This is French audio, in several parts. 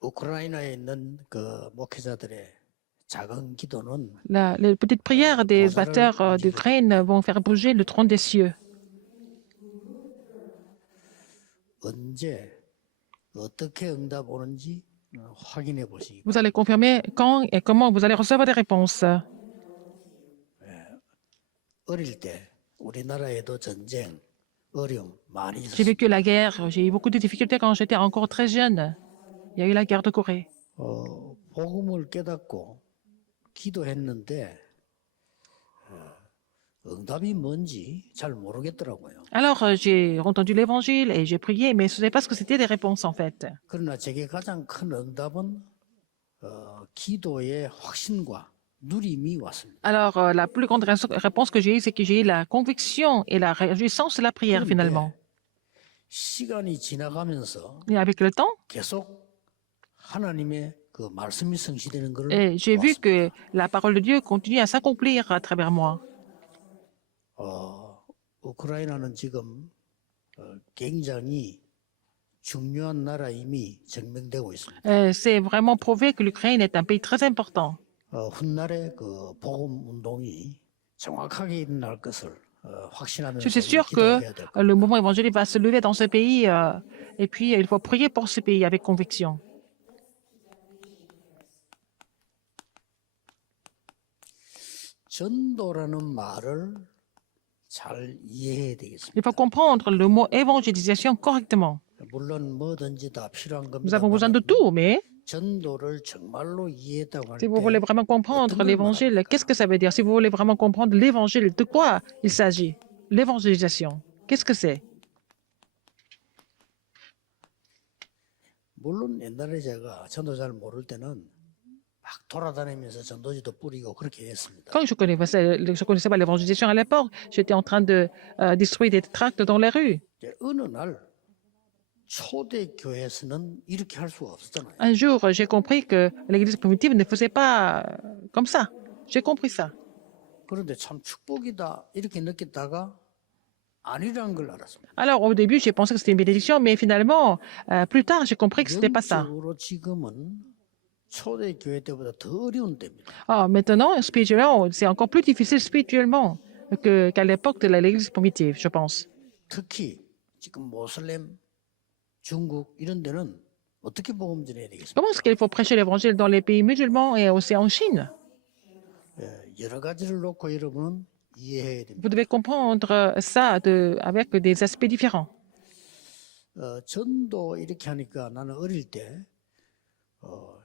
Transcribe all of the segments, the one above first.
우크라이나에 있는 그 목회자들의 작은 기도는 Les petites prières des 보좌를 pasteurs 움직일 d'Ukraine vont faire bouger le trône des cieux. 언제 어떻게 응답 오는지 확인해 보시기 Vous 바랍니다. allez confirmer quand et comment vous allez recevoir des réponses. 어릴 때 우리나라에도 전쟁, 어려움 많이 J'ai 있었습니다. vécu la guerre, j'ai eu beaucoup de difficultés quand j'étais encore très jeune. Il y a eu la guerre de Corée. 복음을 깨닫고 기도했는데 응답이 뭔지 잘 모르겠더라고요. Alors, j'ai entendu l'évangile et j'ai prié, mais je ne savais pas ce que c'était des réponses en fait. 그러나 제게 가장 큰 응답은 기도의 확신과 누림이 왔습니다. Alors, la plus grande réponse que j'ai eue, c'est que j'ai eu la conviction et la réjouissance de la prière finalement. 시간이 지나가면서 Et avec le temps, 계속 하나님의 그 말씀이 성취되는 것을 j'ai vu 보았습니다. que la parole de Dieu continue à s'accomplir à travers moi. 우크라이나는 지금 굉장히 중요한 나라임이 증명되고 있습니다. C'est vraiment prouvé que l'Ukraine est un pays très important. 훗날에 그 복음 운동이 정확하게 일어날 것을 확신하면서 Je suis sûr que 기도해야 될 le 겁니다. mouvement évangélique va se lever dans ce pays et puis il faut prier pour ce pays avec conviction. 전도라는 말을 잘 이해해야 되겠습니다. Il faut comprendre le mot évangélisation correctement. 물론 뭐든지 다 필요한 Nous avons besoin de 겁니다. tout, mais 전도를 정말로 이해했다고 할 si vous voulez 때 vraiment comprendre 어떤 걸 l'évangile, qu'est-ce que ça veut dire? Si vous voulez vraiment comprendre l'évangile, de quoi il s'agit? L'évangélisation, qu'est-ce que c'est? 물론 옛날에 제가 전도 잘 모를 때는 막 돌아다니면서 전도지도 뿌리고 그렇게 했습니다. Quand je connaissais pas l'évangélisation à l'époque, j'étais en train de distribuer des tracts dans les rues. 이제 어느 날 초대 교회에서는 이렇게 할 수가 없었잖아요. Un jour, j'ai compris que l'église primitive ne faisait pas comme ça. J'ai compris ça. 그런데 참 축복이다 이렇게 느꼈다가 아니라는 걸 알았습니다. Alors, au début, j'ai pensé que c'était une bénédiction, mais finalement, plus tard, j'ai compris que c'était pas ça. 영적으로 지금은 초대 교회 때보다 더 어려운 때입니다. Ah, maintenant, spirituellement, c'est encore plus difficile spirituellement qu'à l'époque de l'église primitive, je pense. 특히 지금 모슬렘, 중국 이런 데는 어떻게 복음 전해야 되겠습니까? Comment est-ce qu'il faut prêcher l'évangile dans les pays musulmans et aussi en Chine? 여러 가지를 놓고 여러분은 이해해야 됩니다. Vous devez comprendre ça avec des aspects différents. 전도 이렇게 하니까 나는 어릴 때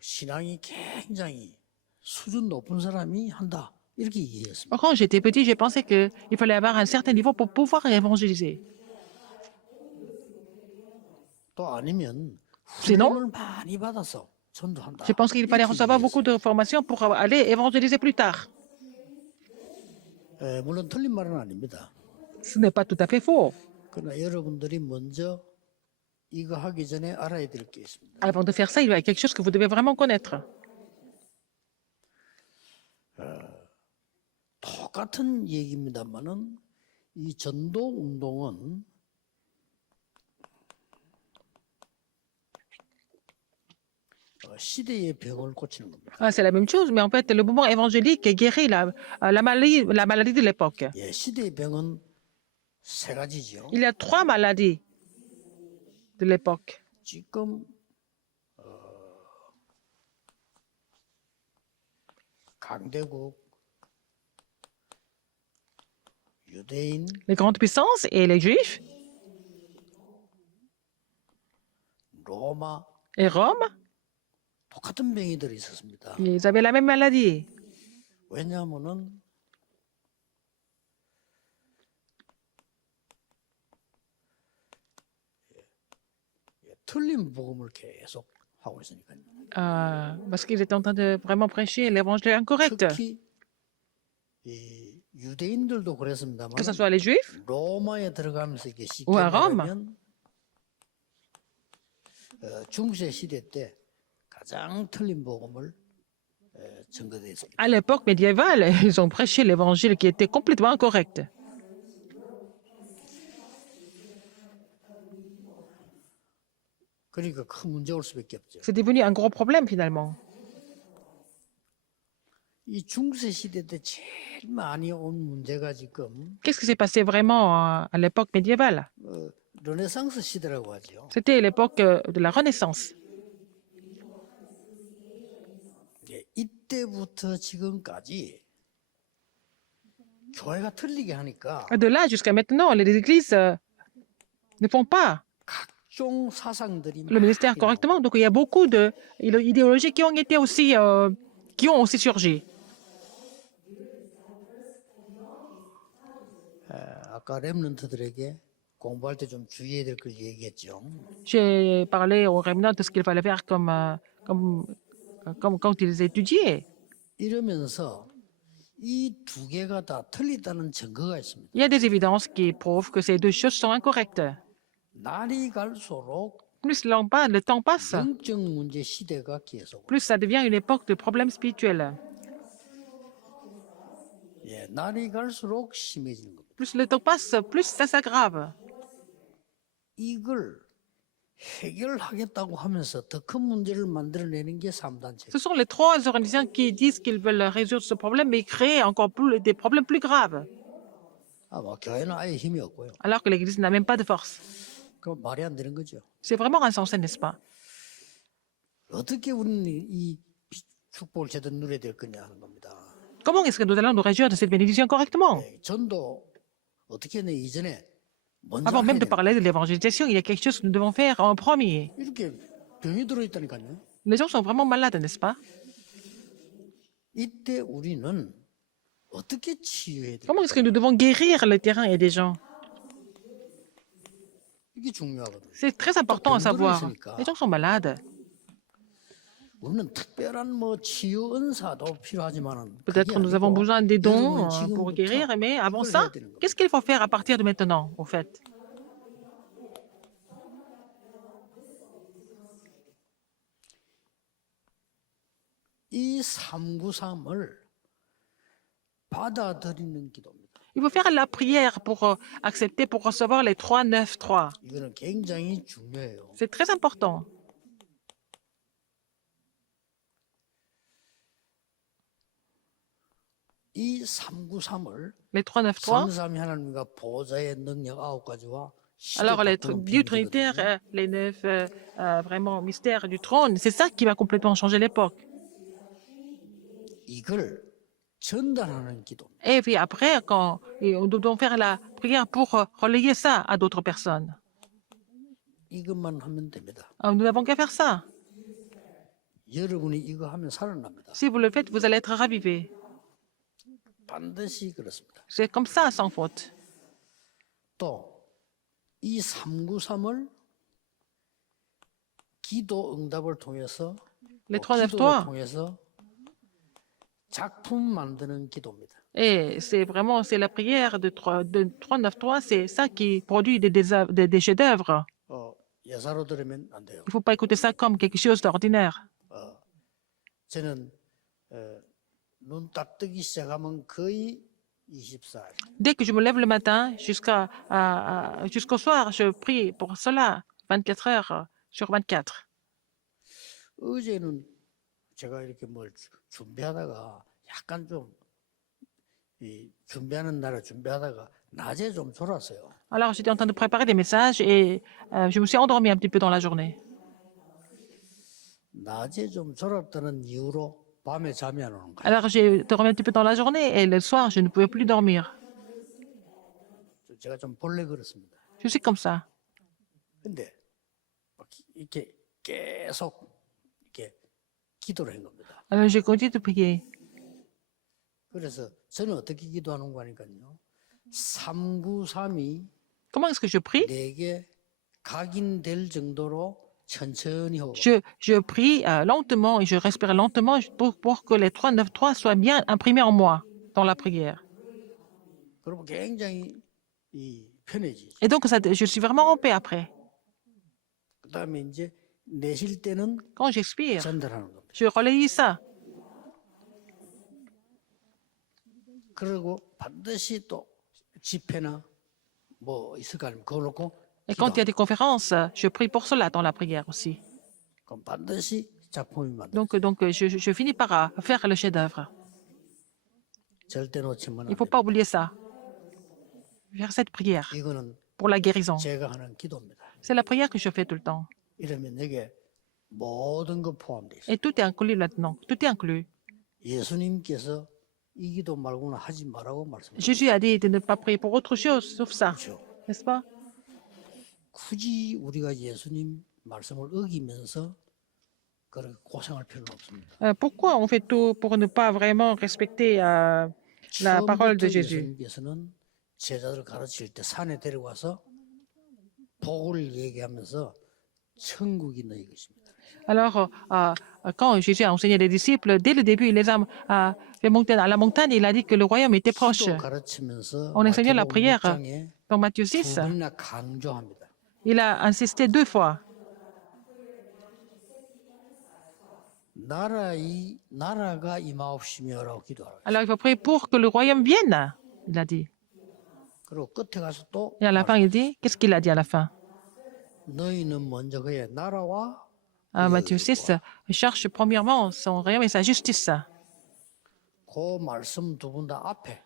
신앙이 굉장히 수준 높은 사람이 한다 이렇게 이해했습니다. Quand j'étais petit, j'ai pensé qu'il fallait avoir un certain niveau pour pouvoir évangéliser. 또 아니면 Sinon, 훈련을 많이 받아서 전도한다. je pense qu'il fallait 이렇게 recevoir 이해했어요. beaucoup de formations pour aller évangéliser plus tard. 물론 틀린 말은 아닙니다. Ce n'est pas tout à fait faux. 그러나 여러분들이 먼저 이거 하기 전에 알아야 될 게 있습니다. Avant de faire ça, il y a quelque chose que vous devez vraiment connaître. 똑같은 얘기입니다만은 이 전도 운동은 시대의 병을 고치는 겁니다. Ah, c'est la même chose, mais en fait, le mouvement évangélique guérit la maladie de l'époque. 예, 시대의 병은 세 가지죠. Il y a 3 maladies de l'époque. 지금 강대국, 유대인, Les grandes puissances et les juifs 로마 et Rome, 똑같은 병이들이 있었습니다. ils avaient la même maladie. 왜냐하면은 틀린 복음을 계속 하고 있으니까요. Parce qu'ils étaient en train de vraiment prêcher l'évangile incorrect. 특히 이 유대인들도 그랬습니다만 Que ce soit les juifs 로마에 들어가면서 이게 쉽게 ou à Rome. 말하면 중세 시대 때 가장 틀린 복음을 전거했습니다. À l'époque médiévale, ils ont prêché l'évangile qui était complètement incorrect. 그러니까 큰 문제 올 수밖에 없죠. C'est devenu un gros problème finalement. 이 중세 시대 때 제일 많이 온 문제가 지금 Qu'est-ce qui s'est passé vraiment à l'époque médiévale? 르네상스 시대라고 하죠. C'était l'époque de la Renaissance. 예, 이때부터 지금까지 교회가 틀리게 하니까 Et de là jusqu'à maintenant, les églises ne font pas 각종 사상들이 le ministère 많이 correctement. Donc il y a beaucoup d'idéologies qui ont été aussi, qui ont aussi surgi. 아까 렘넌트들에게 공부할 때 좀 주의해야 될 걸 얘기했죠. J'ai parlé aux remnants de ce qu'il fallait faire comme quand ils étudiaient. 이러면서 이 두 개가 다 틀리다는 증거가 있습니다. Il y a des évidences qui prouvent que ces deux choses sont incorrectes. 날이 갈수록 Plus le temps passe, 영적 문제 시대가 계속 plus ça devient une époque de problèmes spirituels. 예, 날이 갈수록 심해지는 겁니다. Plus le temps passe, plus ça s'aggrave. 이걸 해결하겠다고 하면서 더 큰 문제를 만들어내는 게 3단체. Ce sont les trois organisations qui disent qu'ils veulent résoudre ce problème, mais ils créent encore plus, des problèmes plus graves, 뭐 교회는 아예 힘이 없고요. alors que l'Église n'a même pas de force. 그럼 말이 안 되는 거죠. C'est vraiment insensé, n'est-ce pas? 어떻게 우리는 이 축복을 제대로 누려야 될 거냐 하는 겁니다. Comment est-ce que nous allons nous réjouir de cette bénédiction correctement? 네, 전도 어떻게 했냐 이전에 먼저 Avant 해야 même de 돼요. parler de l'évangélisation, il y a quelque chose que nous devons faire en premier. 이렇게 병이 들어있다니까요. Les gens sont vraiment malades, n'est-ce pas? 이때 우리는 어떻게 치유해야 돼요? Comment est-ce que nous devons guérir le terrain et des gens? 이게 중요하거든요. C'est très important à savoir. Les gens sont malades. 우리는 특별한 뭐 치유 은사도 필요하지만은 Peut-être nous avons besoin des dons pour guérir, mais avant ça, qu'est-ce qu'il faut faire à partir de maintenant, au fait? 이 393을 받아들이는 기도입니다. Il faut faire la prière pour accepter, pour recevoir les 3, 9, 3. 이거는 굉장히 중요해요. C'est très important. 이 393을 Les 3, 9, 3. 삼삼이 하나님과 보좌의 능력 9가지와 Alors, les Dieu trinitaire, les 9 vraiment mystères du trône, c'est ça qui va complètement changer l'époque. 이걸 전달하는 기도. Et puis après, quand nous devons faire la prière pour relayer ça à d'autres personnes. 이것만 하면 됩니다. Nous n'avons qu'à faire ça. 여러분이 이거 하면 살아납니다. Si vous le faites, vous allez être ravivés. 반드시 그렇습니다. C'est comme ça, sans faute. 또 이 393을 기도 응답을 통해서 Les 3, 9, 기도를 3. 통해서 작품 만드는 기도입니다. Et c'est vraiment, c'est la prière de 3, 9, 3, c'est ça qui produit des chefs-d'œuvre. 예사로 들으면 안 돼요. Il ne faut pas écouter ça comme quelque chose d'ordinaire. 저는 눈 딱 뜨기 시작하면 거의 24일. Dès que je me lève le matin jusqu'au soir, je prie pour cela 24 heures sur 24. 어제는 제가 이렇게 뭘 준비하다가 약간 좀 준비하는 날을 준비하다가 낮에 좀 졸았어요. Alors, j'étais en train de préparer des messages et je me suis endormi un petit peu dans la journée. 낮에 좀 졸았다는 이유로 밤에 잠이 안 오는 거예요. Alors, j'ai dormi un petit peu dans la journée et le soir, je ne pouvais plus dormir. 제가 좀 본래 그렇습니다. Je suis comme ça. 근데 이렇게 계속 이렇게 기도를 한 겁니다. Alors, j'ai continué de prier. 그래서 저는 어떻게 기도하는 거 하니까요. 393이 Comment est-ce que je prie? 내게 각인될 정도로 천천히 하고 Je prie lentement et je respire lentement pour que les 3, 9, 3 soient bien imprimés en moi dans la prière. 그러면 굉장히 편해지죠. Et donc, je suis vraiment en paix après. 그다음에 이제 내쉴 때는 Quand j'expire, 전달하는 겁니다. je relaye ça. 그리고 반드시 또 지폐나 뭐 있을 거 아닙니까? 그거 놓고 Et quand il y a des conférences, je prie pour cela dans la prière aussi. 그럼 반드시 작품이 만들. Donc, je finis par faire le chef-d'œuvre. 절대 놓치면 Il 안 ne faut 됩니다. pas oublier ça. Faire cette prière 이거는 pour la guérison. 제가 하는 기도입니다. C'est la prière que je fais tout le temps. 이러면 여기에 모든 것 포함되어 있어요. Et tout est inclus là-dedans. Tout est inclus. 예수님께서 이 기도 말고는 하지 말라고 말씀하셨죠. Jésus a dit de ne pas prier pour autre chose sauf ça. N'est-ce pas? 굳이 우리가 예수님 말씀을 어기면서 그렇게 고생할 필요는 없습니다. Pourquoi on fait tout pour ne pas vraiment respecter la parole de 처음부터 Jésus? 예수님께서는 제자들을 가르칠 때 산에 데려가서 복을 얘기하면서 천국이 너희 것입니다. Alors, quand Jésus a enseigné les disciples, dès le début, il les a fait monter à la montagne. Il a dit que le royaume était proche. 기도 가르치면서 On enseignait la 마태복음 prière 6장에 dans Matthieu 두 6. 번이나 강조합니다. Il a insisté 2 fois. 나라가 임하옵시며라고 기도하라. Alors, il faut prier pour que le royaume vienne, il a dit. 그리고 끝에 가서 또 Et à la fin, il dit, qu'est-ce qu'il a dit à la fin? 너희는 먼저 그의 나라와 Matthieu 6, cherche premièrement son royaume et sa justice. 그 말씀 두 분 다 앞에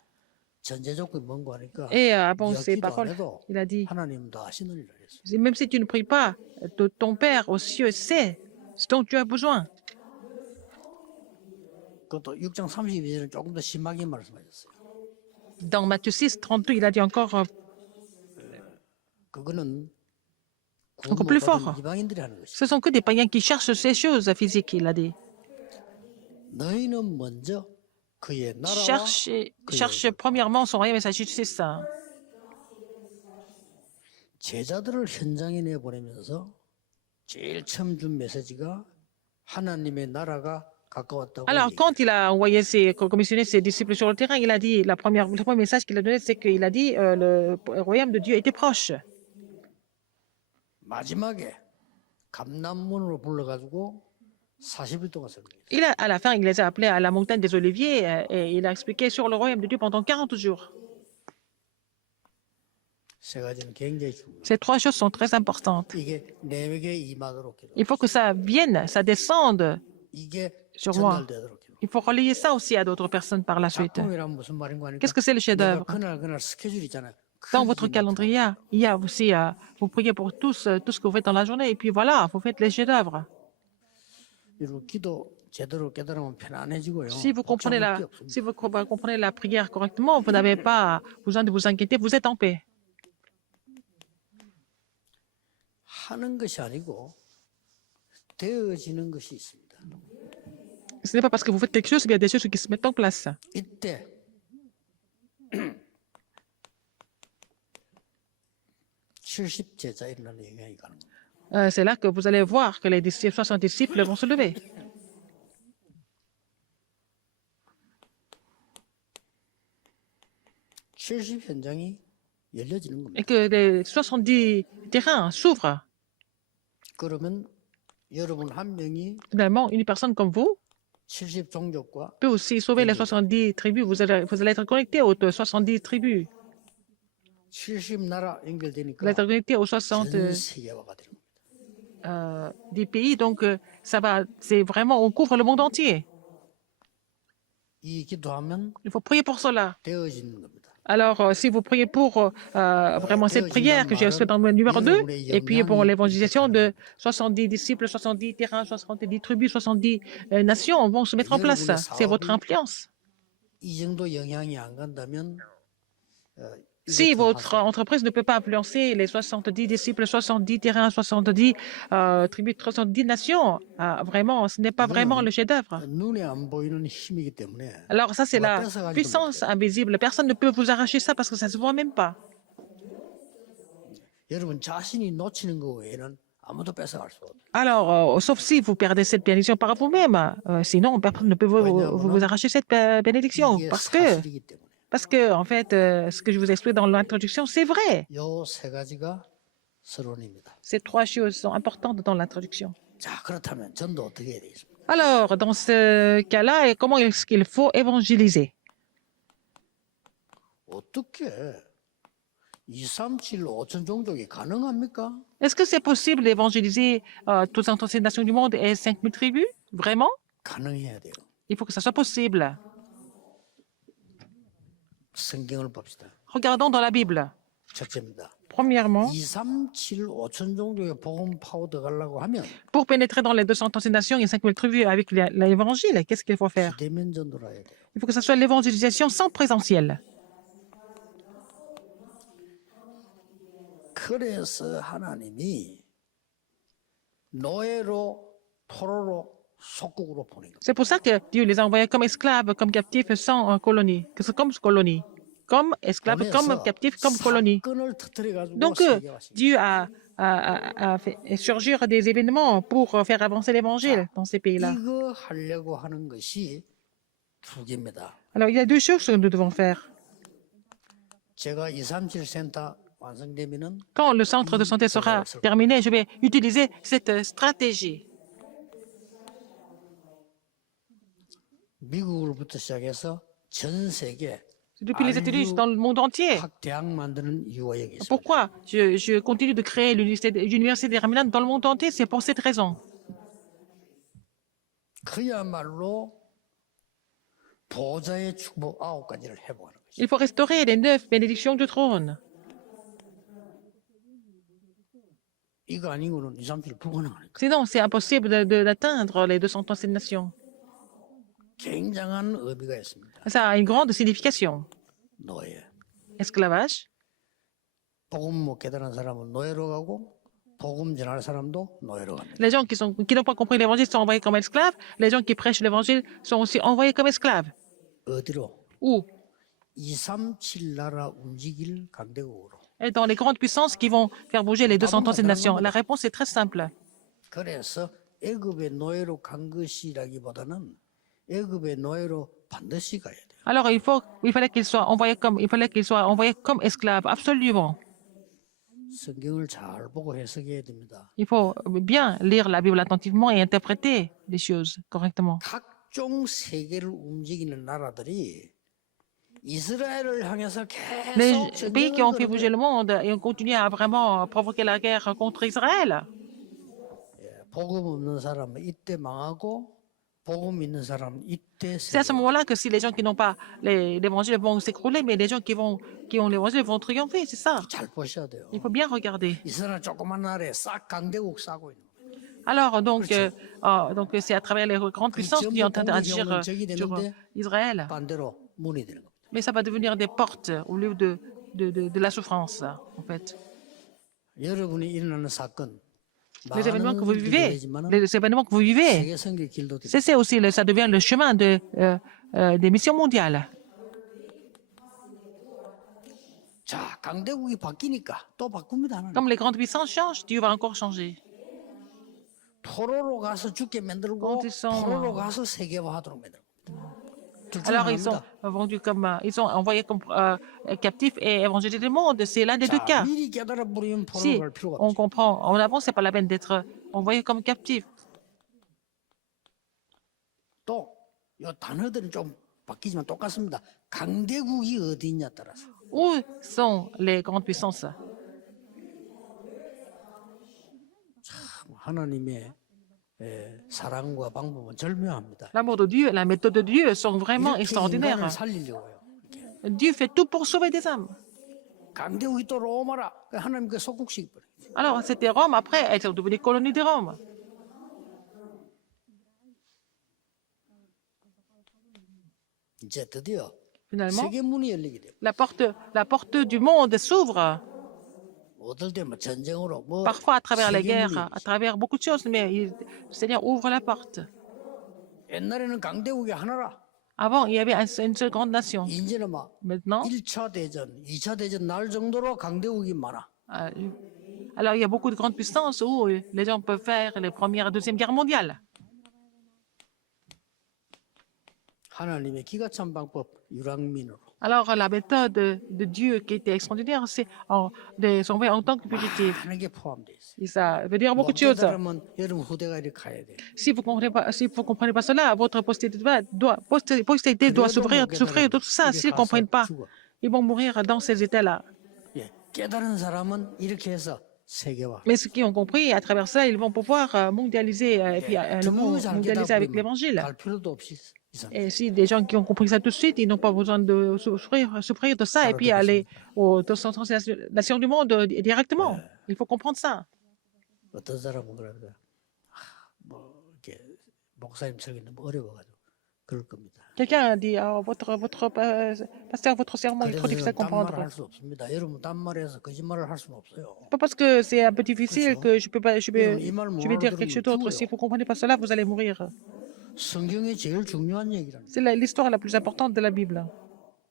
전제 조건이 뭔고 하니까 Et avant 네가 ces 기도 안 paroles, 해도 il a dit, 하나님 다 하시느니라 그랬어요. même si tu ne pries pas, ton Père aux cieux sait ce dont tu as besoin. 그것도 6장 32절은 조금 더 심하게 말씀하셨어요. Dans Matthieu 6, 32, il a dit encore 그거는 Encore plus fort. 구원받은 이방인들이 하는 것이죠. ce sont que des païens qui cherchent ces choses physiques, il a dit. 너희는 먼저 그의 나라와 Cherche premièrement son royaume et sa justice. 제자들을 현장에 내보내면서 제일 처음 준 메시지가 하나님의 나라가 가까웠다고 Alors, 얘기해요. quand il a commissionné ses disciples sur le terrain, il a dit, le premier message qu'il a donné, c'est qu'il a dit le royaume de Dieu était proche. 마지막에 감남문으로 불러가지고 40일 동안 설명했어요. À la fin, il les a appelés à la montagne des Oliviers et il a expliqué sur le royaume de Dieu pendant 40 jours. 세 가지는 굉장히 중요해요. Ces 3 choses sont très importantes. 이게 내게 임하도록 기도. Il faut que ça vienne, ça descende 이게 sur moi. 전달되도록 기도. Il faut relayer ça aussi à d'autres personnes par la suite. 작품이란 무슨 말인가 하니까 Qu'est-ce que c'est le 내가 chef-d'œuvre? 그날 스케줄 있잖아요. Dans votre calendrier, il y a aussi, vous priez pour tous, tout ce que vous faites dans la journée, et puis voilà, vous faites les chefs-d'œuvre. 이리고 기도 제대로 깨달으면 편안해지고요. Si vous comprenez 복잡할 게 없습니다. si vous comprenez la prière correctement, vous n'avez pas besoin de vous inquiéter, vous êtes en paix. 하는 것이 아니고 되어지는 것이 있습니다. Ce n'est pas parce que vous faites quelque chose qu'il y a des choses qui se mettent en place. 이때 70제자 일어나는 영향이 가는 겁니다. C'est là que vous allez voir que les 60 disciples vont se lever. 70 현장이 열려지는 겁니다. Et que les 70 terrains s'ouvrent. 그러면 여러분 한 명이 Finalement, une personne comme vous 70 종족과 peut aussi sauver les 70 tribus. Vous allez être connecté aux 70 tribus. 70 나라 Vous 연결되니까 allez être connecté aux 전 70 세계화가 되는 겁니다. des pays. Donc, c'est vraiment, on couvre le monde entier. 이 기도하면 Il faut prier pour cela. 되어지는 겁니다. Alors, si vous priez pour vraiment cette prière que j'ai expliquée dans le numéro 2, et puis pour l'évangélisation de 70 disciples, 70 terrains, 70 tribus, 70 nations vont se mettre en place. C'est votre influence. 이 정도 영향이 안 간다면 Si votre entreprise ne peut pas influencer les 70 disciples, 70 terrains, 70 tribus, 70 nations, vraiment, ce n'est pas vraiment le chef-d'œuvre. 눈에 안 보이는 힘이기 때문에 Alors ça, c'est la puissance invisible. Personne ne peut vous arracher ça parce que ça ne se voit même pas. 여러분 자신이 놓치는 거 외에는 아무도 뺏어갈 수 없어요. Alors, sauf si vous perdez cette bénédiction par vous-même, sinon personne ne peut vous arracher cette bénédiction. 이게 Parce que, 사실이기 때문에 en fait, ce que je vous explique dans l'introduction, c'est vrai. 요 세 가지가 서론입니다. Ces 3 choses sont importantes dans l'introduction. 자 그렇다면 전도 어떻게 해야 되겠습니까? Alors, dans ce cas-là, comment est-ce qu'il faut évangéliser? 어떻게 2, 3, 7, 5천 종족이 가능합니까? Est-ce que c'est possible d'évangéliser toutes ces nations du monde et 5000 tribus? Vraiment? 가능해야 돼요. Il faut que ça soit possible. 성경을 봅시다. Regardons dans la Bible. 첫째입니다. Premièrement, 2, 3, 7, 5천 종족의 복음 파고 들어가려고 하면 pour pénétrer dans les 236 nations et 5000 tribus avec l'évangile, qu'est-ce qu'il faut faire? 비대면 전도를 해야 돼요. Il faut que ça soit l'évangélisation sans présentiel. 그래서 하나님이 노예로 포로로 속국으로 보낸 겁니다. C'est pour ça que Dieu les a envoyés comme esclaves, comme captifs, sans colonie. Que c'est comme colonie. Comme esclaves, comme 보내서 captifs, comme colonie. 사건을 터뜨려가지고 Donc, 세계화시켜. Dieu a fait surgir des événements pour faire avancer l'évangile dans ces pays-là. 이거 하려고 하는 것이 두 개입니다. Alors, il y a deux choses que nous devons faire. 제가 237 센터 완성되면은 Quand le centre de santé sera terminé, je vais utiliser cette stratégie. 미국으로부터 시작해서 전 세계 Depuis les études dans le monde entier. 각 대학 만드는 이유가 여기 있습니다. Pourquoi je continue de créer l'université des Ramenan dans le monde entier? C'est pour cette raison. 그야말로 보좌의 축복 9가지를 회복하는 것이. Il faut restaurer les 9 bénédictions du trône. 이거 아니고는 2, 3, 7 불가능하니까. Sinon, c'est impossible d'atteindre les 237 nations. 굉장한 의미가 있습니다. Ça a une grande signification. 노예. Esclavage. 복음 못 깨달은 사람은 노예로 가고 복음 전할 사람도 노예로 갑니다. Les gens qui n'ont pas compris l'évangile sont envoyés comme esclaves. Les gens qui prêchent l'évangile sont aussi envoyés comme esclaves. 어디로? Où? 2, 3, 7 나라 움직일 강대국으로. Et dans les grandes puissances qui vont faire bouger les 237 nations. La réponse est très simple. 그래서 애굽의 노예로 간 것이라기보다는 애굽의 노예로 반드시 가야 돼요. Alors, il fallait qu'ils soient envoyés comme esclaves, absolument. 성경을 잘 보고 해석해야 됩니다. Il faut bien lire la Bible attentivement et interpréter les choses correctement. 각종 세계를 움직이는 나라들이 이스라엘을 향해서 Les 계속 pays qui ont fait 전쟁을 bouger le monde et ont continué à vraiment provoquer la guerre contre Israël. 복음 없는 사람은 이때 망하고 복음 있는 사람은 이때 C'est à ce moment-là que si les gens qui n'ont pas l'évangile vont s'écrouler, mais les gens qui ont l'évangile vont triompher, c'est ça. 잘 보셔야 돼요. Il faut bien regarder. 이스라엘 조그만 나라에 싹 강대국 싸고 있는 거예요. Alors, donc c'est à travers les grandes puissances qui sont en train d'agir sur Israël. 반대로 문이 되는 겁니다. Mais ça va devenir des portes au lieu de la souffrance, en fait. 여러분이 일어나는 사건 Les événements que vous 많은 vivez, 일들이지만 les événements que vous vivez, 세계 선교 길도 됩니다. c'est aussi, ça devient le chemin des missions mondiales. 자, 강대국이 바뀌니까 또 바꿉니다. 하나님. Comme les grandes puissances changent, Dieu va encore changer. 포로로 가서 죽게 만들고 Quand ils sont- 포로로 가서 세계화하도록 만들고. Alors, ils sont vendus comme, ils sont envoyés comme captifs et évangélisés du monde. C'est l'un des deux cas. 미리 깨달아 버리면 포로로 Si 갈 필요가 on 없죠. comprend en avance, c'est pas la peine d'être envoyé comme captif. 또 이 단어들은 좀 바뀌지만 똑같습니다. 강대국이 어디 있냐 따라서. Où sont les grandes puissances? 하나님의 사랑과 방법은 절묘합니다. L'amour de Dieu, la méthode de Dieu sont vraiment 이렇게 extraordinaires. 인간을 살리려고요. 이렇게. Dieu fait tout pour sauver des âmes. 강대국이 또 로마라. 하나님 그 속국시키 버려. Alors, c'était Rome. Après, elles sont devenues colonies de Rome. 이제 드디어 Finalement, 세계 문이 열리게 돼요. la porte du monde s'ouvre. 어떨 때 뭐 전쟁으로 뭐 Parfois à travers les 세계 guerres, 문이 à travers beaucoup de choses, mais le Seigneur ouvre la porte. 옛날에는 강대국이 하나라. Avant, il y avait une seule grande nation. 이제는 막 Maintenant, 1차 대전, 2차 대전 날 정도로 강대국이 많아. alors il y a beaucoup de grandes puissances où les gens peuvent faire les premières et deuxième guerres mondiales. 하나님의 기가 찬 방법 유랑민으로. Alors la méthode de Dieu qui était extraordinaire, c'est s'envoyer en tant que fugitif. 하는 게 포함되어 있어요. Et ça veut dire 못 beaucoup de choses. 깨달으면 여러분 후대가 이렇게 가야 돼요. Si vous ne comprenez pas cela, votre postérité doit souffrir de tout ça. S'ils ne comprennent pas, ils vont mourir dans ces états-là. 예, 깨달은 사람은 이렇게 해서 세계화. Mais ceux qui ont compris, à travers ça, ils vont pouvoir mondialiser, et puis le monde 더잘 mondialiser avec 깨닫으면 l'évangile. 갈 필요도 없이 Et si des gens qui ont compris ça tout de suite, ils n'ont pas besoin de souffrir de ça et puis aller aux 230 nations du monde directement. Il faut comprendre ça. 어떤 사람은 그러더라. 뭐 이렇게 목사님 설교 너무 어려워가지고 그럴 겁니다. Quelqu'un a dit, ah, votre pasteur, votre sermon est trop difficile à 그래서 딴말을 comprendre. 할 수 없습니다. 여러분 딴말해서 거짓말을 할 수는 없어요. Pas parce que c'est un peu difficile que je peux pas, 여러분 이 말 je 못 vais dire quelque chose d'autre. 알아들으면 Si 죽어요. vous ne comprenez pas cela, vous allez mourir. 성경의 제일 중요한 얘기라는. C'est l'histoire la plus importante de la Bible.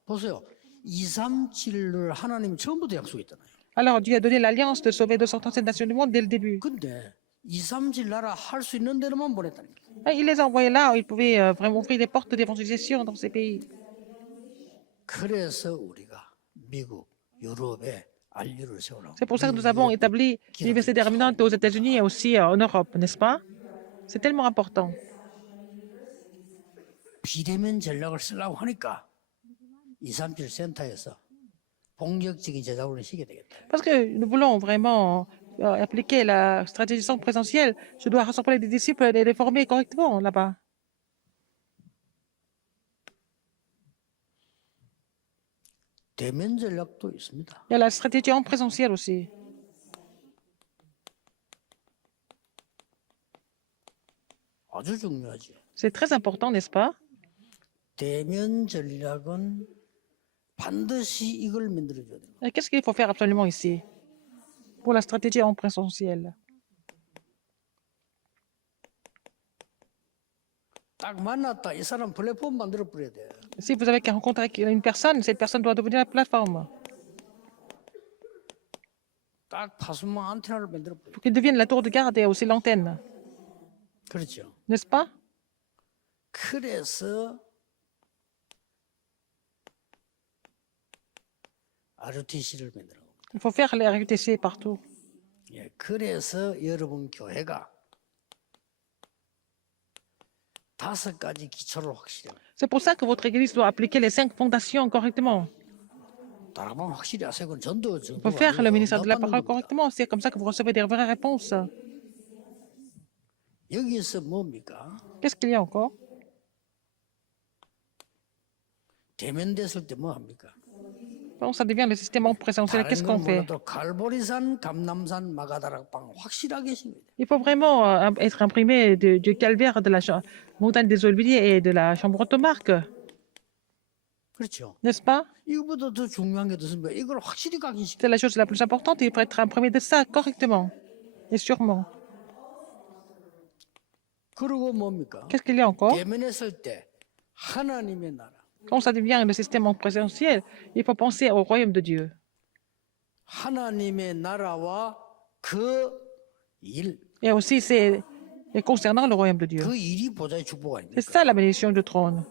보세요. 237을 하나님이 처음부터 약속했잖아요. Alors, Dieu a donné l'alliance de sauver 237 nations du monde dès le début. 근데 237 나라 할 수 있는 데로만 보냈다니까. Et il les a envoyés là où ils pouvaient vraiment ouvrir des portes d'évangélisation dans ces pays. 그래서 우리가 미국, 유럽에 알류를 세우라고. C'est pour ça que nous avons établi l'université déterminante aux États-Unis et aussi en Europe, n'est-ce pas? C'est tellement important. 비대면 전략을 쓰려고 하니까 237 센터에서 본격적인 제자훈련을 시켜야 되겠다. Parce que nous voulons vraiment appliquer la stratégie sans présentielle. Je dois rassembler des disciples et les former correctement là-bas. 대면 전략도 있습니다. Il y a la stratégie en présentiel aussi. 아주 중요하지. C'est très important, n'est-ce pas? 대면 전략은 반드시 이걸 만들어줘야 돼요. Et qu'est-ce qu'il faut faire absolument ici pour la stratégie en présentiel? 딱 만났다. 이 사람 플랫폼 만들어 버려야 돼. Si vous avez qu'à rencontrer une personne, cette personne doit devenir la plateforme. 딱 파수망 안테나를 만들어 버려. Pour qu'il devienne la tour de garde et aussi l'antenne. 그렇죠. N'est-ce pas? 그래서 RTC를 만들어. Il faut faire les RUTC partout. 예, 그래서 여러분 교회가 5가지 기초를 확실히 해요. C'est pour ça que votre église doit appliquer les 5 fondations correctement. 다락방 확실히 하세요. 그건 전도 Il faut faire le ministère de la parole correctement. C'est comme ça que vous recevez des vraies réponses. 여기서 뭡니까? Qu'est-ce qu'il y a encore? 대면됐을 때 뭐 합니까? Bon, ça devient le système en présentiel. Qu'est-ce qu'on fait? 갈보리산, 감남산, 마가다락방 확실하게 신거예요. Il faut vraiment être imprimé du calvaire de la montagne des Oliviers et de la chambre automarque. 그렇죠. N'est-ce pas? 이거보다 더 중요한 게 없습니다. 이걸 확실히 각인시켜. C'est la chose la plus importante. Il faut être imprimé de ça correctement et sûrement. 그리고 뭡니까? Qu'est-ce qu'il y a encore? 대면했을 때 하나님의 나라. Quand ça devient le système en présentiel, il faut penser au royaume de Dieu. 하나님의 나라와 그 일, Et aussi, c'est concernant le royaume de Dieu. 그 일이 보좌의 축복 C'est 아닙니까? ça la bénédiction du trône.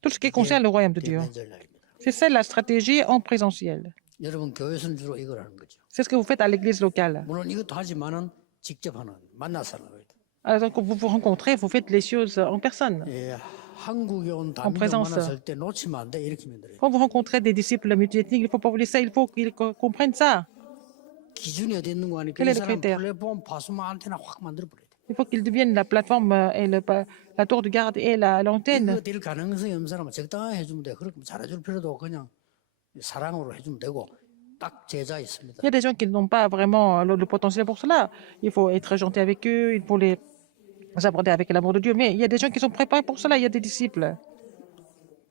Tout ce qui concerne le royaume de Dieu. 대면 전략입니다. C'est ça la stratégie en présentiel. 여러분 교회에서는 주로 이걸 하는 거죠. C'est ce que vous faites à l'église locale. 물론 이것도 하지만은 직접 하는 만나서 하는 거예요. Alors, quand vous vous rencontrez, vous faites les choses en personne. 예, 한국에 온 다민족 présence. 만났을 때 놓치면 안 돼. 이렇게 만들어요. Quand vous rencontrez des disciples multiethniques, il ne faut pas oublier ça, il faut qu'ils comprennent ça. 기준이 어디 있는 거 아니까 Quel 이 est le 사람 critère? 플랫폼 파수마 안테나 확 만들어 버려야 돼. Il faut qu'ils deviennent la plateforme et la tour de garde et l'antenne. 이거 될 가능성이 없는 사람은 적당하게 해주면 돼. 그렇게 잘해줄 필요도 없고 그냥 사랑으로 해주면 되고 딱 제자 있습니다. Il y a des gens qui n'ont pas vraiment le potentiel pour cela. Il faut être gentil avec eux, il faut les aborder avec l'amour de Dieu. Mais il y a des gens qui sont préparés pour cela, il y a des disciples.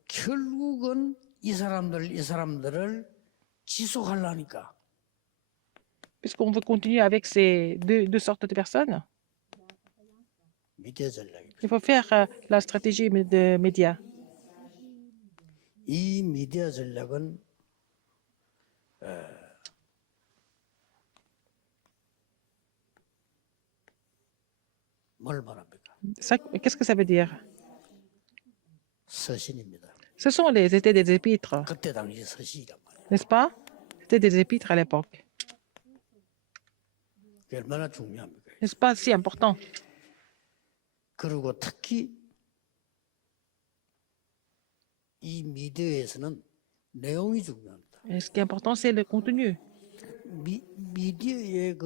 결국은 이 사람들을 지속하려니까 Puisqu'on veut continuer avec ces deux sortes de personnes, 미디어 전략입니다. il faut faire la stratégie de médias. 이 미디어 전략은 뭘 말합니까? Qu'est-ce que ça veut dire? 서신입니다. Ce sont les étés des épîtres, 그때 당시 서신이란 말이에요. n'est-ce pas? C'était des épîtres à l'époque. 그게 얼마나 중요합니까? N'est-ce pas si important? 그리고 특히 이 미디어에서는 내용이 중요합니다. Et ce qui est important, c'est le contenu. 미디어의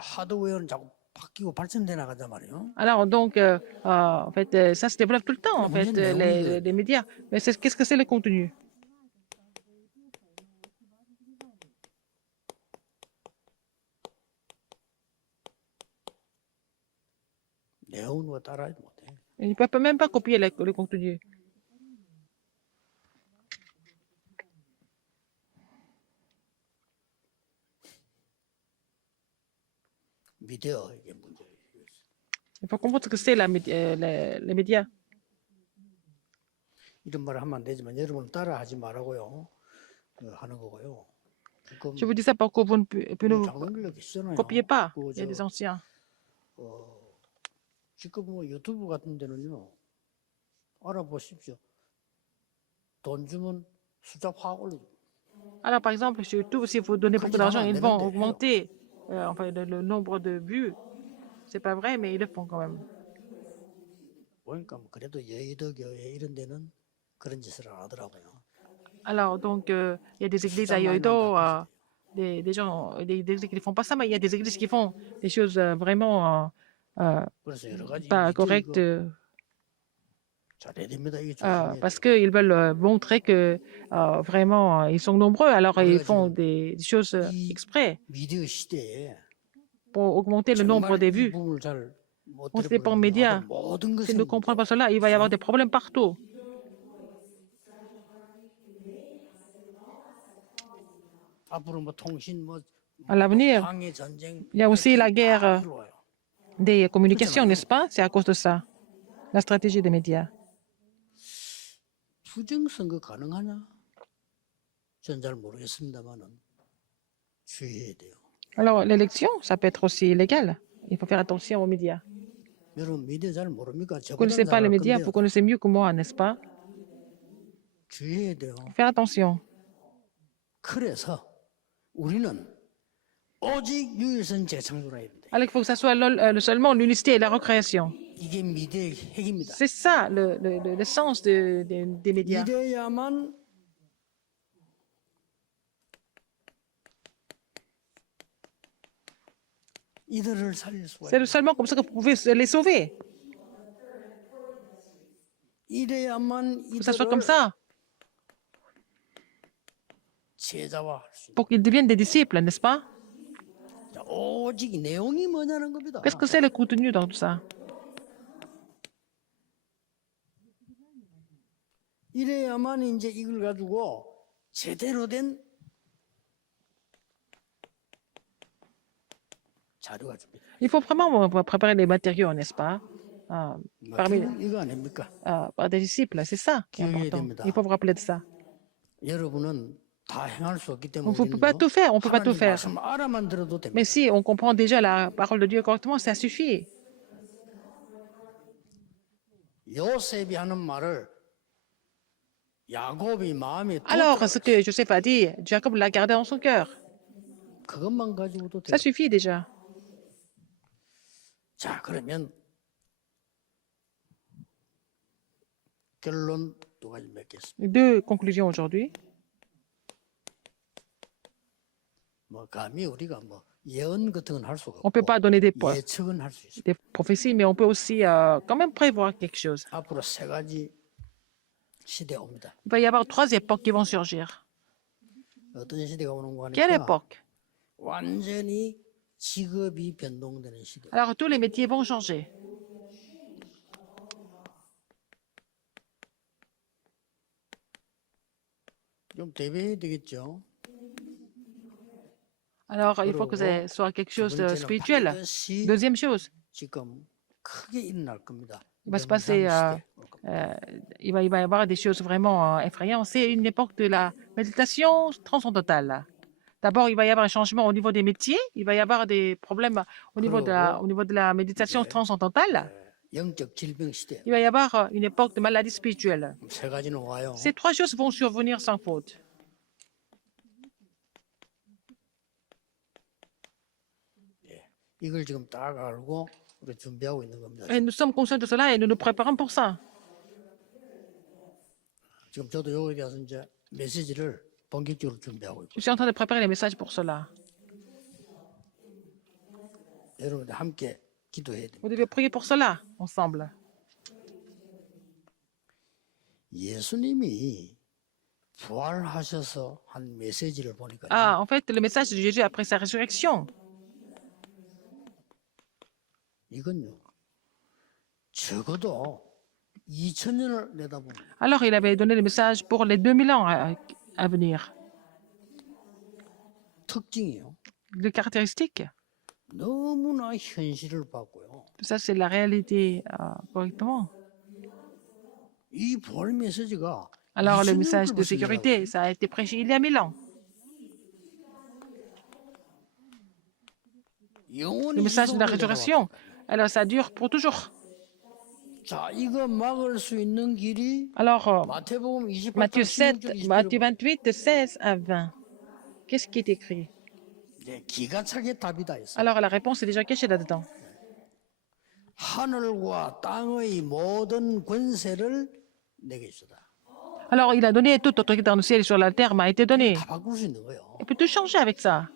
하드웨어는 자꾸 바뀌고 발전돼 나가단 말이에요. Alors, donc, en fait, ça se développe tout le temps, en fait, les médias. Mais qu'est-ce que c'est le contenu? 내용과 따라하지 못해. Ils ne peuvent même pas copier le contenu. 미디어 이게 문제예요. Il faut comprendre ce que c'est les médias. 이런 말을 하면 안 되지만 여러분 따라하지 말라고요. 하는 거고요. Je vous dis ça pour que vous ne 장로교육 있잖아요. copiez pas. 그 Il y a des anciens. 지금 뭐 유튜브 같은 데는요. 알아보십시오. 돈 주면 숫자 확 올리죠. Alors, par exemple, sur YouTube, si vous donnez beaucoup d'argent, ils vont augmenter enfin, le nombre de vues. C'est pas vrai, mais ils le font quand même. 보니까 그래도 여의도교회 이런 데는 그런 짓을 안 하더라고요. Alors, donc, il y a des églises à Yoido, des gens, des églises qui ne font pas ça, mais il y a des églises qui font des choses vraiment 그래서 여러 가지 pas correctes 잘해야 됩니다. 이게 조심해야 parce qu'ils veulent montrer que vraiment ils sont nombreux, alors ils font des choses exprès 미디어 시대에 pour augmenter le nombre des vues. 부분을 잘못 On sait pas en médias. 모든 Si 것은 nous ne comprenons pas cela, il va y avoir des problèmes partout. 앞으로 뭐 통신 뭐 À l'avenir, 방해 전쟁 il y a aussi la guerre 들어와요. des communications, n'est-ce pas? C'est à cause de ça, la stratégie des médias. 부정선거 가능하냐? 전 잘 모르겠습니다만은 주의해야 돼요. Alors, l'élection, ça peut être aussi illégal. Il faut faire attention aux médias. 여러분 미디어 잘 모릅니까? Vous ne 저보다 connaissez pas les 잘 médias, 건데요. vous connaissez mieux que moi, n'est-ce pas? 주의해야 돼요. Faire attention. 그래서 우리는 오직 유일선 재창조라 해야 돼. Alors, il faut que ça soit seulement l'unicité et la recréation. 이게 미디어의 핵입니다. C'est ça le sens des médias. 이래야만 이들을 살릴 수가 C'est 있어요. seulement comme ça que vous pouvez les sauver. 이래야만 Que ça soit comme 이들을 ça, 제자화할 수 있어요. pour qu'ils deviennent des disciples, n'est-ce pas? 오직 내용이 뭐냐는 겁니다. Qu'est-ce que c'est le contenu dans tout ça? 이래야만 이제 이걸 가지고 제대로 된 자료가 줍니다. Il faut vraiment préparer les matériaux, n'est-ce pas? Parmi, 이거 아닙니까? par des disciples, c'est ça qui est important. Il faut vous rappeler de ça. 여러분은 다 행할 수 없기 On 때문에 ne peut pas tout faire, on ne peut pas tout 하나님 faire. 말씀 알아만 들어도 됩니다. Mais si on comprend déjà la parole de Dieu correctement, ça suffit. 요셉이 하는 말을 야곱이 마음에 Alors, ce que Joseph a dit, Jacob l'a gardé dans son cœur. 그것만 가지고도 돼요. Ça suffit déjà. 자, 그러면 결론 두 가지 맺겠습니다. Deux conclusions aujourd'hui. 뭐 감히 우리가 뭐 예언 같은 건 할 수가 On ne peut 없고 pas donner 예측은 할 수 있어요. des prophéties, mais on peut aussi quand même prévoir quelque chose. 앞으로 세 가지 시대 옵니다. Il va y avoir trois époques qui vont surgir. 어떤 시대가 오는 거 Quelle 하니까 époque? 완전히 직업이 변동되는 시대. Alors, tous les métiers vont changer. 좀 대비해야 되겠죠. Alors, il faut que ce soit quelque chose de spirituel. 반드시 Deuxième chose, 지금 크게 일어날 겁니다. il va se passer, 명상 시대 올 겁니다. il va y avoir des choses vraiment effrayantes. C'est une époque de la méditation transcendantale. D'abord, il va y avoir un changement au niveau des métiers. Il va y avoir des problèmes au niveau de la méditation transcendantale. 영적 질병 시대. Il va y avoir une époque de maladie spirituelle. 세 가지는 와요. Ces trois choses vont survenir sans faute. 이걸 지금 딱 알고 우리 준비하고 있는 겁니다. Et nous sommes conscients de cela et nous nous préparons pour ça. 지금 저도 여기 가서 이제 메시지를 본격적으로 준비하고 있고 Je suis en train de préparer les messages pour cela. 여러분들 함께 기도해야 됩니다. Vous devez prier pour cela, ensemble. 예수님이 부활하셔서 한 메시지를 보니까 Ah, en fait, le message de Jésus après sa résurrection. 이건요 적어도 2000년을 내다보면 Alors, il avait donné le message pour les 2000 ans à venir. 특징이요. Les caractéristiques, 너무나 현실을 봤고요. ça, c'est la réalité correctement. 이 부활 메시지가 Alors, le 2000년 message 걸 de 벌써 sécurité, ça a été prêché il y a 1000 ans. Le 영원히 message de la 지속되게 résurrection, alors ça dure pour toujours. 자, 이거 막을 수 있는 길이 Alors, 마태복음 28장 Matthieu 7, 16절 Matthieu 20절 28, de 16 à 20. Qu'est-ce qui est écrit? 네, 기가 차게 답이 다 있어요. Alors, la réponse est déjà cachée là-dedans. 하늘과 땅의 모든 권세를 내게 주다. Alors, il a donné toute autorité dans le ciel et sur la terre m'a été donnée. 다 바꿀 수 있는 거예요. Il peut tout changer avec ça.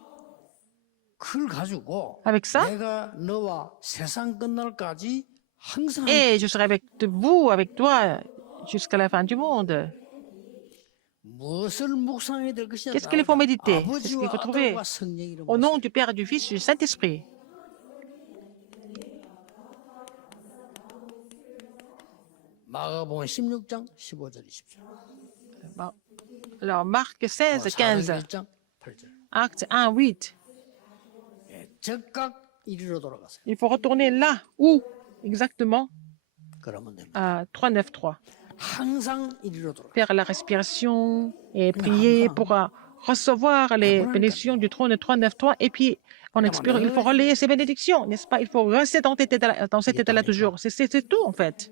그걸 가지고 Avec ça, 내가 너와 세상 끝날까지 항상 et je serai avec vous, avec toi, jusqu'à la fin du monde. 무엇을 묵상해야 될 것이냐? Qu'est-ce qu'il faut méditer? Qu'est-ce qu'il 아버지와 faut trouver? 아들과 성령 이름으로 Au nom du Père, et du Fils et du Saint-Esprit. 마가복음 16장 15절 20절. Bon. Alors, Marc 16, 15, 1장 8절. Acte 1, 8. 예, 즉각 이리로 돌아가세요. Il faut retourner là, où exactement? 그러면 됩니다. À 3, 9, 3. 항상 이리로 돌아가. Faire la respiration et prier pour recevoir les bénédictions du trône 3, 9, 3. Et puis, en expirant, il faut relayer ces bénédictions, n'est-ce pas? Il faut rester dans cet état-là toujours. C'est tout, en fait.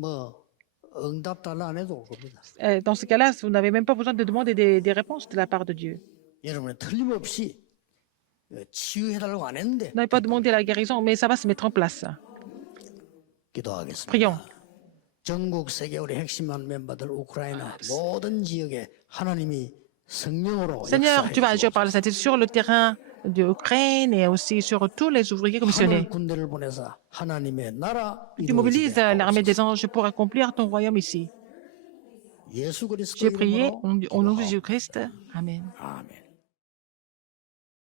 뭐 응답 달라 안 해도 올 겁니다. Dans ce cas-là, vous n'avez même pas besoin de demander des réponses de la part de Dieu. 여러분 틀림없이 치유해달라고 안 했는데 Vous n'avez pas demandé la guérison, mais ça va se mettre en place. 기도하겠습니다. Prions. 전국 세계 우리 핵심한 멤버들 우크라이나 모든 지역에 하나님이 성령으로 Seigneur, tu vas agir par le Saint-Esprit sur le terrain de l'Ukraine et aussi sur tous les ouvriers commissionnés. 하늘 군대를 보내서 하나님의 나라 Tu mobilises l'armée des anges pour accomplir ton royaume ici. 예수 그리스도 J'ai prié 이름으로 au nom de Jésus-Christ. Amen. 아멘.